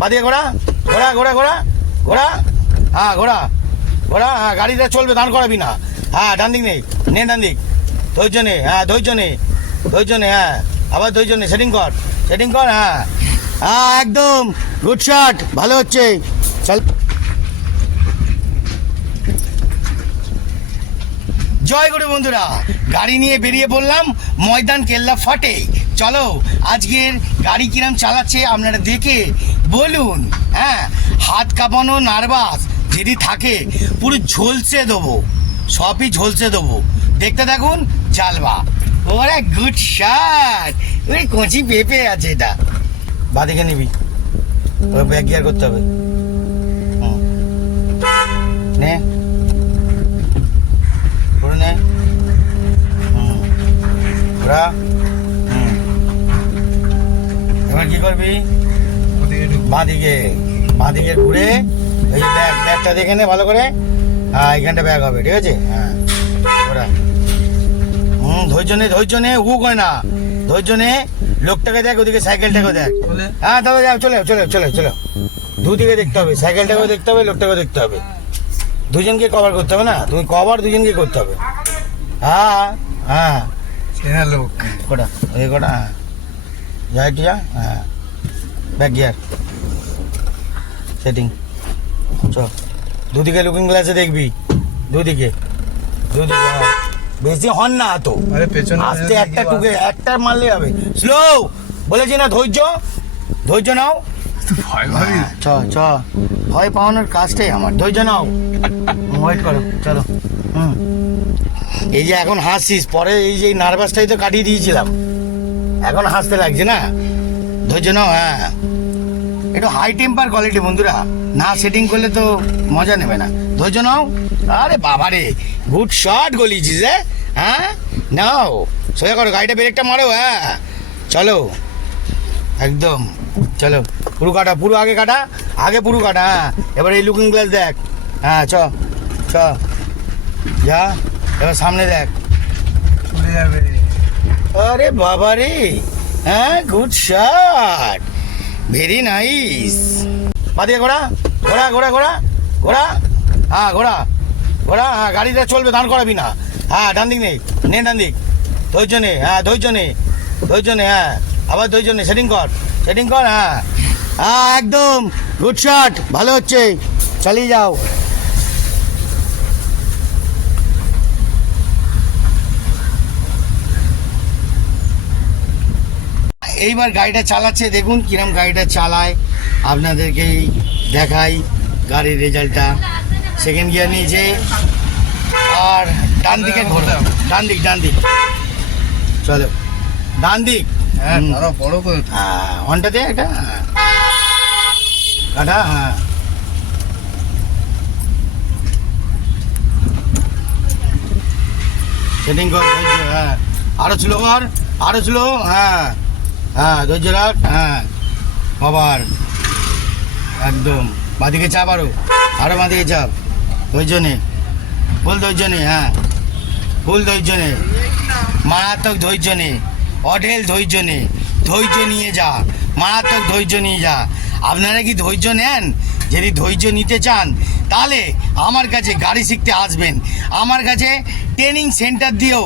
বাদিকে ঘোড়া ঘোড়া ঘোড়া ঘোড়া ঘোড়া, হ্যাঁ ঘোড়া ঘোড়া, হ্যাঁ গাড়িটা চলবে, দাঁড় করাবি না। হ্যাঁ ডান দিক নেই, নে ডান দিক, ধৈর্য নে, হ্যাঁ ধৈর্য নে, ধৈর্য নে, হ্যাঁ আবার ধৈর্য নে, সেটিং কর, সেটিং কর, হ্যাঁ হ্যাঁ একদম গুড শট, ভালো হচ্ছে, চল। জয় গুরু বন্ধুরা, গাড়ি নিয়ে বেরিয়ে পড়লাম ময়দান কেল্লা ফাটে। চলো আজকের গাড়ি কিরাম চালাচ্ছে আপনারা দেখে বলুন। হ্যাঁ হাত কাঁপানো নার্ভাস যদি থাকে পুরো ঝলসে দেবো, সবই ঝলসে দেবো, দেখতে থাকুন। জালবা ওরে গুড শট, ওই কচি পেঁপে আছে এটা। বাদিকে নিবি, ওই ব্যাক গিয়ার করতে হবে, নে করে নে, ঘোরা। এবার কি করবি, বাঁদিকে, বাঁদিকে ঘুরে এই যে ব্যাগটা দেখে নে ভালো করে। হ্যাঁ এইখানটা ব্যাগ হবে, ঠিক আছে। হ্যাঁ ঘোরা, ধৈর্য নে, ধৈর্য নে, উ করে না, ধৈর্য নে। লোকটাকে দেখ, ওদিকে সাইকেলটাকে দেখ। হ্যাঁ দাদা যাও, চলে চলে চলে চলো, দুদিকে দেখতে হবে, সাইকেলটাকেও দেখতে হবে, লোকটাকেও দেখতে হবে, দুজনকে কভার করতে হবে না, তুমি কভার দুজনকে করতে হবে। হ্যাঁ হ্যাঁ লোক কটা, এই কটা, হ্যাঁ যাই টিয়া, হ্যাঁ ব্যাক গিয়ার সেটিং, চ দুদিকে লুকিং গ্লাসে দেখবি, দুদিকে দুদিকে, হ্যাঁ বেশি হন না তো, আস্তে একটা টুকে একটা মারলে হবে, স্লো বলেছি না, ধৈর্য ধৈর্য নাও। চ চ ভয় পাওয়ানোর কাজটাই আমার, ধৈর্য নাও, ওয়েট করো, চলো। এই যে এখন হাসছিস, পরে এই যে নার্ভাসটাই তো কাটিয়ে দিয়েছিলাম, এখন হাসতে লাগছে না, ধৈর্য নাও। হ্যাঁ একটু হাই টেম্পার কোয়ালিটি বন্ধুরা, না সেটিং করলে তো মজা নেবে না, ধৈর্য নাও। আরে বাবা রে, গুড শট গলিয়েছিস, হ্যাঁ নাও সোজা করো, গাড়িটা ব্রেকটা মারো, হ্যাঁ চলো একদম, চলো পুরো কাটা, পুরো আগে কাটা, আগে পুরো কাটা। হ্যাঁ এবার এই লুকিং গ্লাস দেখ, হ্যাঁ চ চ যা, এবার সামনে দেখ, চলে যাবে। আরে বাবা রে, হ্যাঁ গুড শট, ভেরি নাইস। বাদিকে ঘোড়া ঘোড়া ঘোড়া ঘোড়া ঘোড়া, হ্যাঁ ঘোড়া ঘোড়া, হ্যাঁ গাড়িটা চলবে, দাঁড় করাবি না। হ্যাঁ ডান দিক নেই, নে ডান দিক, ধৈর্য নে, হ্যাঁ ধৈর্য নে, ধৈর্য নে, হ্যাঁ আবার ধৈর্য নে, সেটিং কর, সেটিং কর, হ্যাঁ হ্যাঁ একদম গুড শট, ভালো হচ্ছে, চালিয়ে যাও। এইবার গাড়িটা চালাচ্ছে, দেখুন কিরম গাড়িটা চালায়, আপনাদেরকেই দেখাই গাড়ির রেজাল্টটা। সেকেন্ড গিয়ার নিয়েছে, আর ডান দিকে ঘোরো, ডান দিক, ডান দিক, চলো ডান দিক, হ্যাঁ বড় করে, হ্যাঁ হর্নটাতে একটা কাটা, হ্যাঁ সেটিং কর, হ্যাঁ আরো স্লো কর, আরো স্লো, হ্যাঁ হ্যাঁ ধৈর্য রাখ, হ্যাঁ আবার একদম বাঁদিকে চাপ, আরো আরো বাঁদিকে চাপ, ধৈর্য নে, ফুল ধৈর্য নে, হ্যাঁ ফুল ধৈর্য নে, মারাত্মক ধৈর্য নে, অঢেল ধৈর্য নে, ধৈর্য নিয়ে যা, মারাত্মক ধৈর্য নিয়ে যা। আপনারা কি ধৈর্য নেন? যদি ধৈর্য নিতে চান তাহলে আমার কাছে গাড়ি শিখতে আসবেন, আমার কাছে ট্রেনিং সেন্টার দিয়েও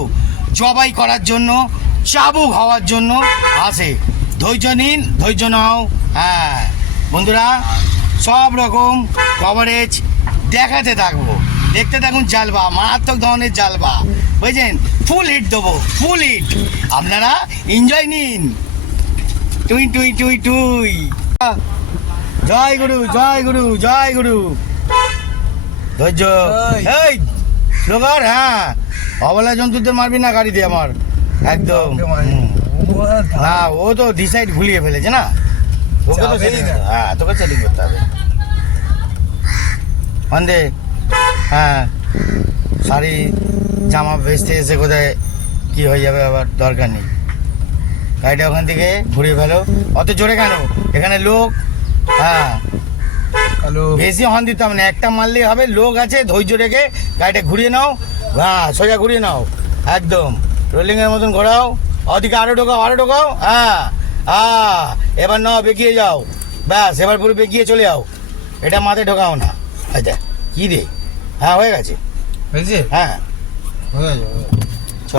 জবাই করার জন্য, চাবুক হওয়ার জন্য আসে। ধৈর্য নিন, ধৈর্য নাও। হ্যাঁ বন্ধুরা, সব রকম কভারেজ দেখাতে থাকবো, দেখতে থাকুন। জালবা, মারাত্মক ধরনের জালবা, বুঝছেন, ফুল হিট দেবো, ফুল হিট, আপনারা এনজয় নিন। টুই টুই টুই টুই, জয় গুরু, জয় গুরু, জয় গুরু। ধৈর্য, এই স্লোগার, হ্যাঁ অবলা জন্তুদের মারবি না গাড়িতে আমার, একদম না, ও তো ডিসাইড ভুলিয়ে ফেলেছে না, তোকে তো সেটিং, হ্যাঁ তোকে সেটিং করতে হবে। বন্ধে, হ্যাঁ শাড়ি জামা ভেস্তে এসে কোথায় কি হয়ে যাবে আবার, দরকার নেই। গাড়িটা ওখান থেকে ঘুরিয়ে ফেলো, অত জোরে কেন, এখানে লোক, হ্যাঁ বেশি হর্ন দিতে হবে না, একটা মারলেই হবে, লোক আছে, ধৈর্য রেখে গাড়িটা ঘুরিয়ে নাও, হ্যাঁ সোজা ঘুরিয়ে নাও, একদম রোলিংয়ের মতন ঘোরাও, ওদিকে আরো ঢোকাও, আরো ঢোকাও, হ্যাঁ হ্যাঁ এবার নাও, বেঁকিয়ে যাও, ব্যাস এবার পুরো বেঁকিয়ে চলে যাও, এটা মাথায় ঢোকাও না। আচ্ছা কি রে, হ্যাঁ হয়ে গেছে, হ্যাঁ চ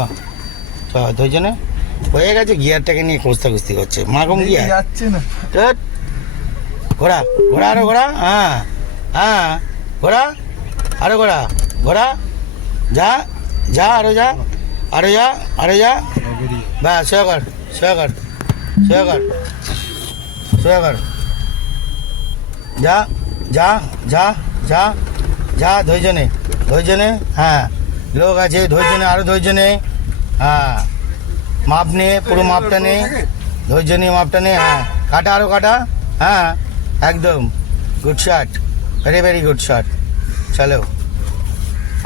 চ দুইজনে হয়ে গেছে। গিয়ারটাকে নিয়ে কুস্তি করছে, মাগম গিয়ার যাচ্ছে না। ঘোড়া ঘোড়া আরো ঘোড়া, হ্যাঁ হ্যাঁ ঘোড়া আরো ঘোড়া ঘোড়া, যা যা আরো যা আরো যা আরো যা, ব্যাস সোয়া কর সোয়া কর সোয়া কর সোয়া কর, যা যা যা যা যা ধৈর্যনে ধৈর্যনে, হ্যাঁ লোক আছে ধৈর্যনে, আরো ধৈর্যনে, হ্যাঁ মাপ নে, পুরো মাপটা নে, ধৈর্য নিয়ে মাপটা নে, হ্যাঁ কাটা আরো কাটা, হ্যাঁ একদম good shot, very very good shot. চলো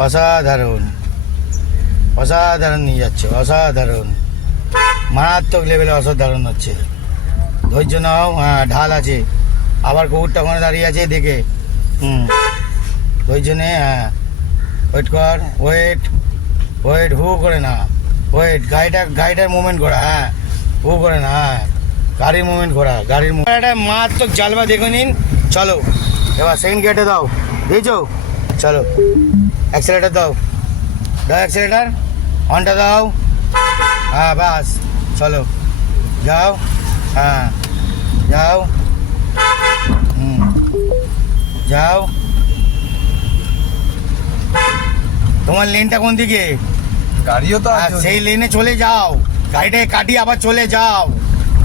অসাধারণ অসাধারণ নিয়ে যাচ্ছে, অসাধারণ মারাত্মক লেভেলে অসাধারণ হচ্ছে। ধৈর্য নাও, হ্যাঁ ঢাল আছে, আবার কুকুরটা ওখানে দাঁড়িয়ে আছে দেখে, ধৈর্য নে, হ্যাঁ ওয়েট কর, ওয়েট ওয়েট, হু করে না, ওয়েট গাড়িটার মুভমেন্ট করা, হ্যাঁ হু করে না, হ্যাঁ গাড়ির মুভমেন্ট করা, গাড়ির একটা মারাত্মক জালবা দেখে নিন। চলো এবার সেকেন্ড গিয়ারটা দাও, দিয়েছো, চলো অ্যাক্সেলেটার দাও, দাও অ্যাক্সেলেটার, অনটা দাও, হ্যাঁ বাস চলো যাও, হ্যাঁ যাও, যাও। তোমার লেনটা কোন দিকে? গাড়িও তো আছে, সেই লেনে চলে যাও, গাড়িটাকে কাটিয়ে আবার চলে যাও,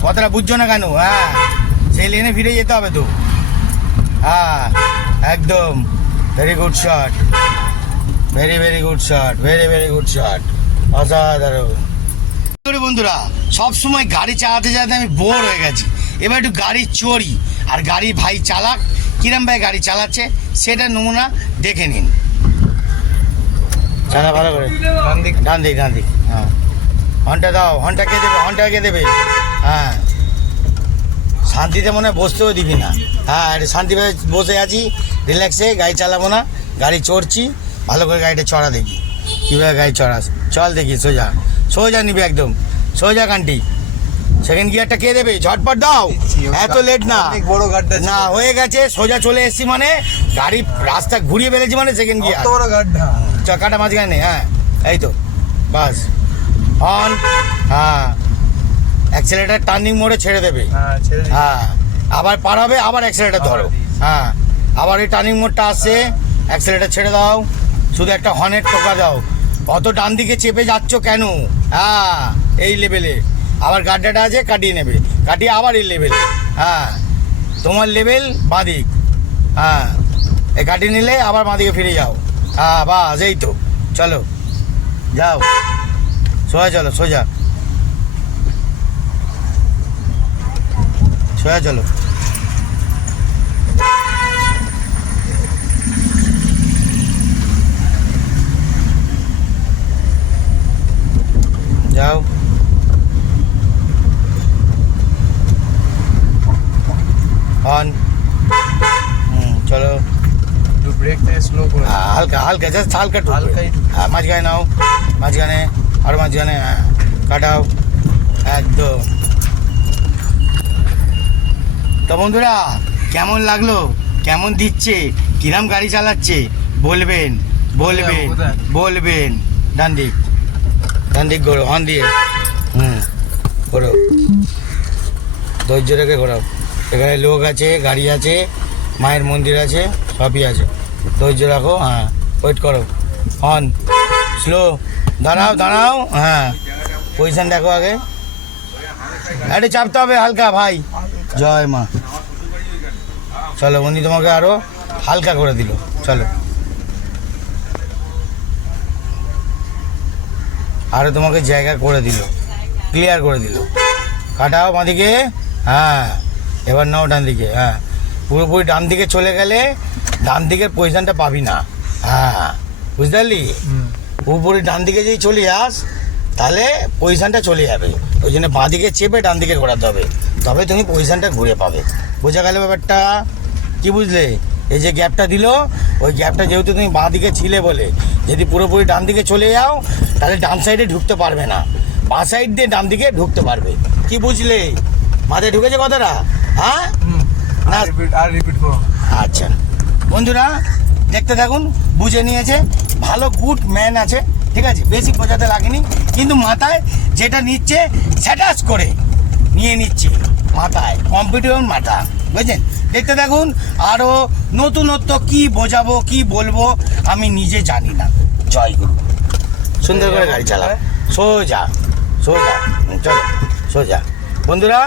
কথাটা বুঝছো না কেন? হ্যাঁ সেই লেনে ফিরে যেতে হবে তো, হ্যাঁ একদম very good shot, very very good shot, very very good shot, অসাধারণ। বন্ধুরা সব সময় গাড়ি চালাতে চালাতে আমি বোর হয়ে গেছি, এবার একটু গাড়ি চড়ি, আর গাড়ি ভাই চালাক কিরম ভাই গাড়ি চালাচ্ছে সেটা নমুনা দেখে নিন। চালা ভালো করে, ডান দিক ডান দিক ডান দিক, হ্যাঁ হর্নটা দাও, হর্নটা কে দেবে, হর্নটা কে দেবে, হ্যাঁ শান্তিতে মনে হয় বসতেও দিবি না, হ্যাঁ একটু শান্তিভাবে বসে আছি রিল্যাক্সে, গাড়ি চালাবো না, গাড়ি চড়ছি, ভালো করে গাড়িটা চড়া দেখি কীভাবে গাড়ি চড়াস, চল দেখি সোজা সোজা নিবি একদম সোজা কান্টি। সেকেন্ড গিয়ারটা কে দেবে, ঝটপট দাও, এত লেট না, বড় গাড়িটা না হয়ে গেছে, সোজা চলে এসছি মানে গাড়ি রাস্তা ঘুরিয়ে ফেলেছি মানে সেকেন্ড গিয়ার, বড় গাড়িটা চাকাটা মাঝখানে, হ্যাঁ এই তো বাস অন, হ্যাঁ অ্যাক্সেলেটার টার্নিং মোড়ে ছেড়ে দেবে, হ্যাঁ আবার পার হবে, আবার অ্যাক্সেলেটার ধরো, হ্যাঁ আবার এই টার্নিং মোড়টা আসছে, অ্যাক্সেলেটার ছেড়ে দাও, শুধু একটা হর্নের টোকা দাও, অত ডান দিকে চেপে যাচ্ছ কেন, হ্যাঁ এই লেভেলে, আবার গাড্ডাটা আছে কাটিয়ে নেবে, কাটিয়ে আবার এই লেভেলে, হ্যাঁ তোমার লেভেল বাঁদিক, হ্যাঁ এই কাটিয়ে নিলে আবার বাঁদিকে ফিরে যাও, হ্যাঁ বাস এই তো, চলো যাও সোজা, চলো সোজা সোজা চলো, যাও অন, চলো ব্রেক থেকে স্লো করে, হালকা হালকা জাস্ট হালকা হালকাই টুকরো, হ্যাঁ মাঝখানে নাও, মাঝখানে আর মাঝখানে, হ্যাঁ কাটাও একদম। তো বন্ধুরা কেমন লাগলো, কেমন দিচ্ছে, কিরাম গাড়ি চালাচ্ছে বলবেন বলবেন বলবেন। ডান দিক ঘোরো, হর্ন দিয়ে, ঘোরো, ধৈর্য রেখে ঘোরাও, এখানে লোক আছে, গাড়ি আছে, মায়ের মন্দির আছে, সবই আছে, ধৈর্য রাখো, হ্যাঁ ওয়েট করো, হর্ন স্লো, দাঁড়াও দাঁড়াও, হ্যাঁ পজিশন দেখো আগে, একটু চাপতে হবে হালকা ভাই, জয় মা। চলো উনি তোমাকে আরো হালকা করে দিল, চলো আরো তোমাকে জায়গা করে দিল, ক্লিয়ার করে দিল, কাটাও বাঁদিকে, হ্যাঁ এবার নাও ডান দিকে, হ্যাঁ পুরোপুরি ডান দিকে চলে গেলে ডান দিকের পজিশনটা পাবি না, হ্যাঁ বুঝতে পারলি, পুরোপুরি ডান দিকে যদি চলে আস তাহলে পজিশনটা চলে যাবে, ওই জন্য বাঁ দিকে চেপে ডান দিকে ঘোরাতে হবে, তবে তুমি পজিশনটা ঘুরে পাবে, বোঝা গেল ব্যাপারটা, কি বুঝলে? এই যে গ্যাপটা দিল, ওই গ্যাপটা যেহেতু তুমি বাঁ দিকে ছিলে বলে, যদি পুরোপুরি ডান দিকে চলে যাও তাহলে ডান সাইডে ঢুকতে পারবে না, বাঁ সাইড দিয়ে ডান দিকে ঢুকতে পারবে, কি বুঝলে? মাথায় ঢুকেছে কথাটা? হ্যাঁ না আর রিপিট করো। আচ্ছা বন্ধুরা দেখতে থাকুন, বুঝে নিয়েছে, ভালো গুড ম্যান আছে, ঠিক আছে, বেশি বোঝাতে লাগেনি, কিন্তু মাথায় যেটা নিচ্ছে স্যাটাস করে নিয়ে নিচ্ছে, মাথায় কম্পিউটার মাথা, বুঝলেন? দেখতে থাকুন, আরও নতুনত্ব কি বোঝাবো কি বলবো আমি নিজে জানি না। জয় গুরু। সুন্দর করে গাড়ি চালাও, সোজা সোজা, চলো সোজা। বন্ধুরা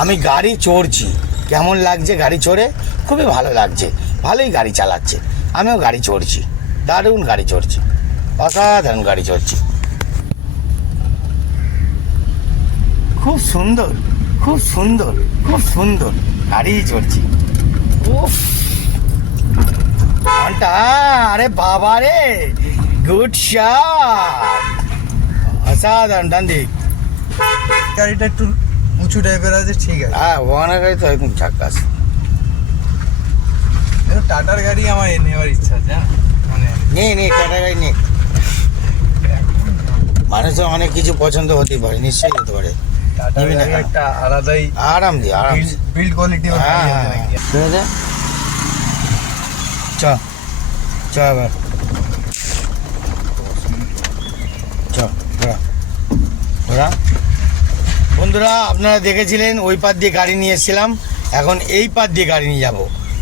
আমি গাড়ি চড়ছি, কেমন লাগছে গাড়ি চড়ে? খুবই ভালো লাগছে, ভালোই গাড়ি চালাচ্ছে, আমিও গাড়ি চড়ছি, দারুণ গাড়ি চড়ছি, অসাধারণ গাড়ি চড়ছি, খুব সুন্দর খুব সুন্দর খুব সুন্দর গাড়ি চড়ছি। উফ ঘন্টা, আরে বাবা রে, গুড শট, অসাধারণ। ডান দিক, গাড়িটা একটু উঁচু টাইপের আছে, ঠিক আছে। হ্যাঁ ওয়ানার গাড়ি তো একদম ঝাক্কাস। টাটার গাড়ি আমার নেওয়ার ইচ্ছা আছে, হ্যাঁ মানে নেই টাটা গাড়ি নেই, মানুষের অনেক কিছু পছন্দ হতে পারে, নিশ্চয়ই হতে পারে, টাটার নিবি না গাড়ি কেন? একটা আলাদাই আরাম দিয়ে আরাম বিল্ড কোয়ালিটি ওর গাড়ি আছে নাকি। চ চ এবার চ ঘোরা ঘোরা। বন্ধুরা আপনারা দেখেছিলেন ওই পার দিয়ে গাড়ি নিয়ে এসেছিলাম, এখন এই পার দিয়ে গাড়ি নিয়ে যাব,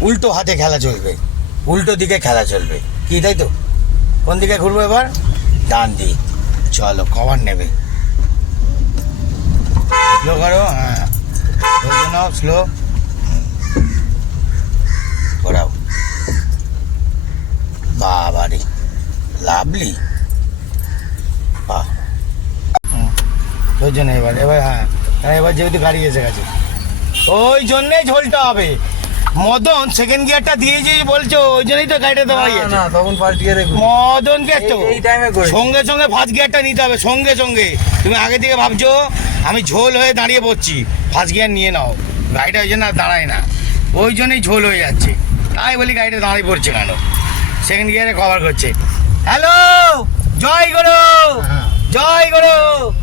উল্টো হাতে খেলা চলবে, উল্টো দিকে খেলা চলবে, কি তাই তো? কোন দিকে ঘুরবো এবার? ডান দিক। চলো কভার নেবে, স্লো করো, হ্যাঁ ধৈর্য নাও, স্লো ঘোরাও, বাবা রে লাভলি, বাহ ধৈর্য নেই এবার, এবার হ্যাঁ, এবার যেহেতু গাড়ি এসে গেছে ওই জন্যেই ঝোলটা হবে। মদন সেকেন্ড গিয়ারটা দিয়ে যে বলছো ওই জন্যই তো গাড়িটা দেওয়া না, গেছে। না তখন ফার্স্ট গিয়ারে মদনকে তো এই টাইমে করে সঙ্গে সঙ্গে ফার্স্ট গিয়ারটা নিতে হবে, সঙ্গে সঙ্গে। তুমি আগে থেকে ভাবছো আমি ঝোল হয়ে দাঁড়িয়ে পড়ছি, ফার্স্ট গিয়ার নিয়ে নাও, গাড়িটা ওই জন্য আর দাঁড়ায় না, ওই জন্যই ঝোল হয়ে যাচ্ছে। তাই বলি গাড়িটা দাঁড়িয়ে পড়ছে কেন, সেকেন্ড গিয়ারে কভার করছে। হ্যালো জয় গুরু, জয় গুরু,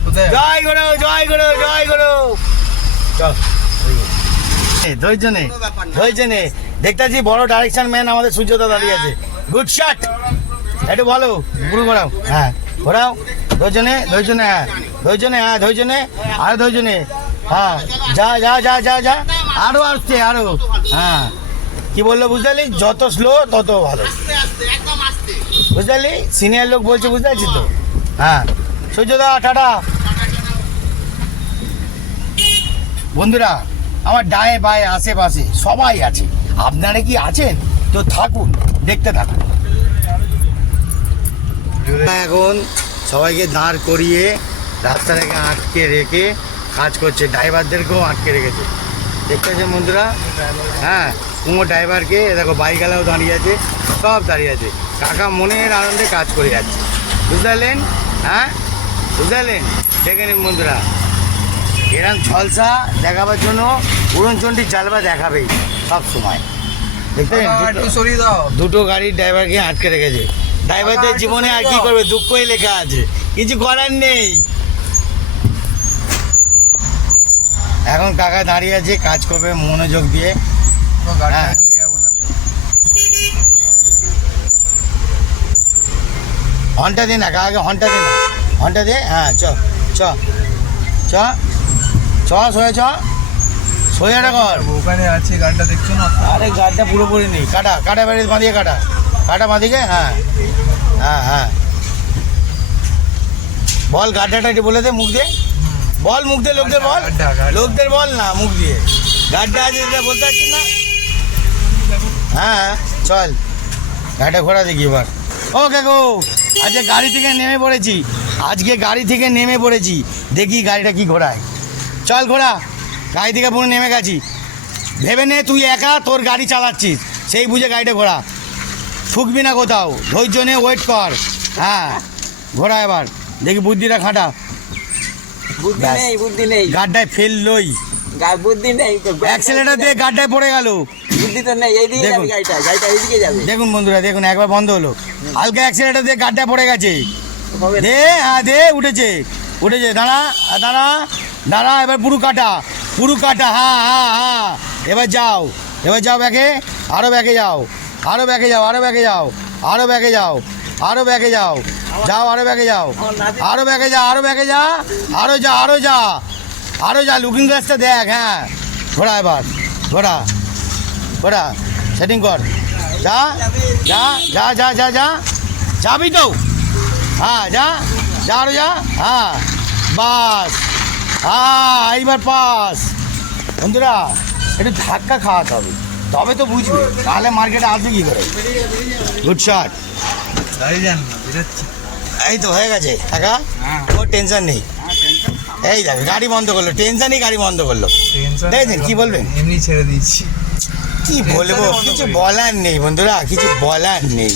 কোথায়? জয় গুরু, জয় গুরু, জয় গুরু। চল ধৈর্য নে, ধৈর্য নে, দেখতেছি বড় ডাইরেকশন ম্যান আমাদের সূর্যদা দাঁড়িয়ে আছে, গুড শট, একটু বলো পুরো ঘোরাও, হ্যাঁ ঘোরাও, ধৈর্য নে, ধৈর্য নে, হ্যাঁ ধৈর্য নে, হ্যাঁ ধৈর্য নে, আরো ধৈর্য নে, হ্যাঁ যা যা যা যা যা, আরো আসছে আরো, হ্যাঁ কি বললো বুঝতে পারলি, যত স্লো তত ভালো, বুঝতে পারলি, সিনিয়র লোক বলছে, বুঝতে পারছিস তো? হ্যাঁ সূর্যদা টাটা। বন্ধুরা আমার ডায়ে বায়ে আশেপাশে সবাই আছে, আপনারা কি আছেন? তো থাকুন, দেখতে থাকুন। এখন সবাইকে দাঁড় করিয়ে রাস্তাটাকে আটকে রেখে কাজ করছে, ড্রাইভারদেরকেও আটকে রেখেছে, দেখতে পাচ্ছেন বন্ধুরা? হ্যাঁ কুমো ড্রাইভারকে দেখো, বাইকওয়ালাও দাঁড়িয়ে আছে, সব দাঁড়িয়ে আছে, কাকা মনের আনন্দে কাজ করে যাচ্ছে, বুঝতে পারলেন? হ্যাঁ বুঝতে পারলেন? দেখে নিন বন্ধুরা, এরকম ঝলসা দেখাবার জন্য উড়নচণ্ডী চালবা দেখাবেই সব সময়, দেখতে একটু সরিয়ে দাও। দুটো গাড়ির ড্রাইভারকে আটকে রেখেছে, ড্রাইভারদের জীবনে আর কি করবে, দুঃখই লেখা আছে, কিছু করার নেই। এখন কাকা দাঁড়িয়ে আছে, কাজ করবে মনোযোগ দিয়ে। হ্যাঁ হর্নটা দে না কাকাকে, হর্নটা দে না, হর্নটা দে, হ্যাঁ চ চ চ চ সোয়া চ, সোয়াটা কর। ওখানে আছে গাড়িটা, দেখছো না? আরে গাড়িটা পুরোপুরি নেই, কাটা কাটা বেড়ে বাঁধিয়ে কাটা, কাটা বাঁধিয়ে, হ্যাঁ হ্যাঁ হ্যাঁ বল গাড্ডাটা একটু বলে দে মুখ দিয়ে, বল মুখ দিয়ে, লোকদের বল, গাড্ডা, গাড্ডা। লোকদের বল না মুখ দিয়ে, গাড্ডা আছে এটা বলতে পারছিস না? হ্যাঁ চল গাড়িটা ঘোরা দেখি এবার। ও কাকু আজকে গাড়ি থেকে নেমে পড়েছি, আজকে গাড়ি থেকে নেমে পড়েছি, দেখি গাড়িটা কি ঘোরায়, চল ঘোরা, গাড়ি থেকে পুরো নেমে গেছি, ভেবে নে তুই একা তোর গাড়ি চালাচ্ছিস, সেই বুঝে গাড়িটা ঘোরা, ঠুকবি না কোথাও, ধৈর্য নে, ওয়েট কর, হ্যাঁ ঘোরা এবার, দেখি বুদ্ধিটা খাটা। বুদ্ধি ব্যাস। নেই, বুদ্ধি নেই, গাড্ডায় ফেললই, বুদ্ধি নেই, অ্যাক্সিলেটার দিয়ে গাড্ডায় পড়ে গেল, বুদ্ধি তো নেই, এইদিকে দেখুন। যাবে গাড়িটা, গাড়িটা এইদিকে যাবে। দেখুন বন্ধুরা দেখুন, একবার বন্ধ হলো, হালকা অ্যাক্সিলেটার দিয়ে গাড্ডায় পড়ে গেছে, হবে না। দে হ্যাঁ দে, উঠেছে উঠেছে, দাঁড়া দাঁড়া দাঁড়া, এবার পুরু কাটা, পুরু কাটা, হ্যাঁ হ্যাঁ হ্যাঁ, এবার যাও এবার যাও ব্যাকে, আরো ব্যাকে যাও, আরো ব্যাকে যাও, আরো ব্যাকে যাও, আরো ব্যাকে যাও, আরো ব্যাকে যাও, যাও আরো ব্যাকে যাও, আরো ব্যাকে যা, আরো ব্যাকে যা, আরো যা, আরো যা, আরো যা, লুকিং গ্লাসটা দেখ। হ্যাঁ ঘোরা, এবার ঘোরা, ঘোরা, সেটিং কর, যা যা যা যা যা যা, যাবি তো, হ্যাঁ যা যা, আরো যা, হ্যাঁ বাস, হ্যাঁ এইবার পাস। বন্ধুরা একটু ধাক্কা খাওয়াতে হবে, তবে তো বুঝবে, তাহলে মার্কেটে আসবে কি করে। গুড শট, গাড়ি যান না, বেরোচ্ছি। এই তো হয়ে গেছে কাকা, কোনো টেনশন নেই। এই দেখ গাড়ি বন্ধ করলো, টেনশনই গাড়ি বন্ধ করলো। টেনশন দেখছেন কি বলবেন? এমনি ছেড়ে দিচ্ছি। কি বলবো, কিছু বলার নেই বন্ধুরা, কিছু বলার নেই।